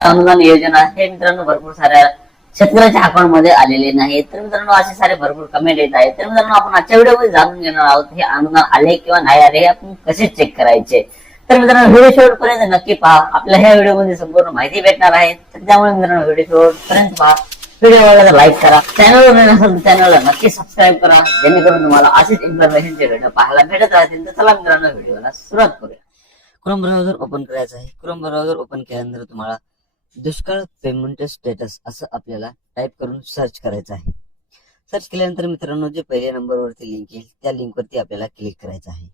अनुदान योजना हे मित्रांनो भरपूर साऱ्या शेतकऱ्याच्या अकाउंट मध्ये आलेले नाही. तर मित्रांनो असे सारे भरपूर कमेंट येत आहेत. तर मित्रांनो आपण आजच्या व्हिडिओमध्ये जाणून घेणार आहोत हे अनुदान आले किंवा नाही आले हे आपण कसे चेक करायचे. तर मित्रांनो व्हिडिओ शेवटपर्यंत नक्की पहा. आपल्या ह्या व्हिडिओमध्ये संपूर्ण माहिती भेटणार आहे. तर त्यामुळे मित्रांनो व्हिडिओ शेवटपर्यंत पहा. व्हिडिओ आवडला तर लाईक करा. चॅनलवर नवीन असेल तर चॅनलला नक्की सबस्क्राईब करा, जेणेकरून तुम्हाला असेच इन्फॉर्मेशनचे व्हिडिओ पाहायला भेटत राहतील. तर चला मित्रांनो व्हिडिओला सुरुवात करूया. क्रोम ब्राउझर ओपन करायचं आहे. क्रोम ब्राउझर ओपन केल्यानंतर तुम्हाला दुष्काळ पेमेंट स्टेटस असं आपल्याला टाईप करून सर्च करायचं आहे. सर्च केल्यानंतर मित्रांनो जे पहिल्या नंबरवरती लिंक येईल त्या लिंकवरती आपल्याला क्लिक करायचं आहे.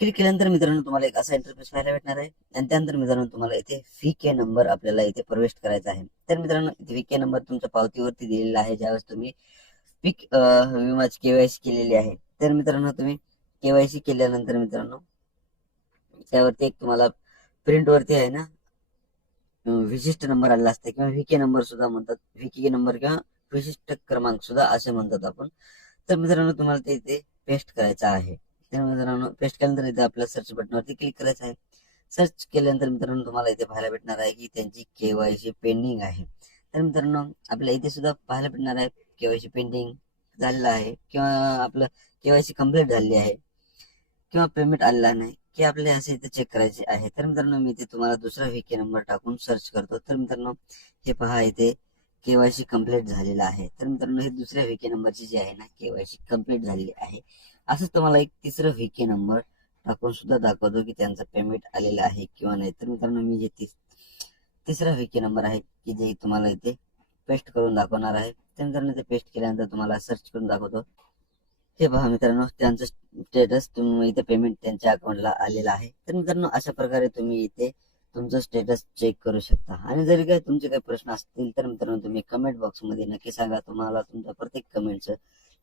क्लिक केल्यानंतर मित्रांनो तुम्हाला एक असा इंटरफेस पाहायला भेटणार आहे आणि त्यानंतर मित्रांनो तुम्हाला इथे VK नंबर आपल्याला इथे प्रविष्ट करायचा आहे. तर मित्रांनो इथे VK नंबर तुमच्या पावतीवरती दिलेला आहे ज्यावेळेस तुम्ही पीक विमाची KYC केलेली आहे. तर मित्रांनो तुम्ही KYC केल्यानंतर मित्रांनो त्यावरती एक तुम्हाला प्रिंट वरती आहे ना विशिष्ट नंबर आलेला असते किंवा VK नंबर सुद्धा म्हणतात. VK नंबर किंवा विशिष्ट क्रमांक सुद्धा असे म्हणतात आपण. तर मित्रांनो तुम्हाला ते इथे पेस्ट करायचं आहे. तर मित्रांनो पेस्ट केल्यानंतर इथे आपल्या सर्च बटनवरती क्लिक करायचं आहे. सर्च केल्यानंतर मित्रांनो तुम्हाला इथे पाहायला भेटणार आहे की त्यांची KYC पेंडिंग आहे. तर मित्रांनो आपल्या इथे सुद्धा पाहायला भेटणार आहे KYC पेंडिंग झालेलं आहे किंवा आपलं KYC कंप्लीट झालेली आहे किंवा पेमेंट आलेला नाही की आपल्याला असे इथे चेक करायचे आहे. तर मित्रांनो मी इथे तुम्हाला दुसरा VK नंबर टाकून सर्च करतो. तर मित्रांनो हे पहा इथे KYC कंप्लीट झालेला आहे. तर मित्रांनो हे दुसऱ्या VK नंबरची जी आहे ना KYC कंप्लीट झालेली आहे. असंच तुम्हाला एक तिसरं VK नंबर टाकून सुद्धा दाखवतो की त्यांचं पेमेंट आलेलं आहे किंवा नाही. तर मित्रांनो मी जे तिसरा VK नंबर आहे की जे तुम्हाला इथे पेस्ट करून दाखवणार आहे. तर मित्रांनो ते पेस्ट केल्यानंतर तुम्हाला सर्च करून दाखवतो. हे पहा मित्रांनो त्यांचं स्टेटस तुम्ही इथे पेमेंट त्यांच्या अकाउंटला आलेला आहे. तर मित्रांनो अशा प्रकारे तुम्ही इथे तुमचं स्टेटस चेक करू शकता. आणि जर काही तुमचे काही प्रश्न असतील तर मित्रांनो तुम्ही कमेंट बॉक्स मध्ये नक्की सांगा. तुम्हाला तुमच्या प्रत्येक कमेंटचं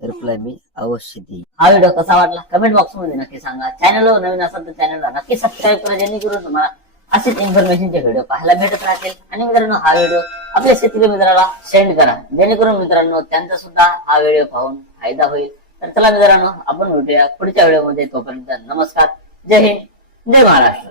रिप्लाय मी अवश्य देईन. हा व्हिडिओ कसा वाटला कमेंट बॉक्स मध्ये नक्की सांगा. चॅनलवर नवीन असाल तर चॅनलला नक्की सबस्क्राईब करा, जेणेकरून तुम्हाला असेच इन्फॉर्मेशनचे व्हिडिओ पाहायला भेटत राहतील. आणि मित्रांनो हा व्हिडिओ आपल्या शेतकरी मित्राला सेंड करा, जेणेकरून मित्रांनो त्यांचा सुद्धा हा व्हिडिओ पाहून फायदा होईल. तर चला मित्रांनो आपण भेटूया पुढच्या व्हिडिओमध्ये. तोपर्यंत नमस्कार, जय हिंद, जय महाराष्ट्र.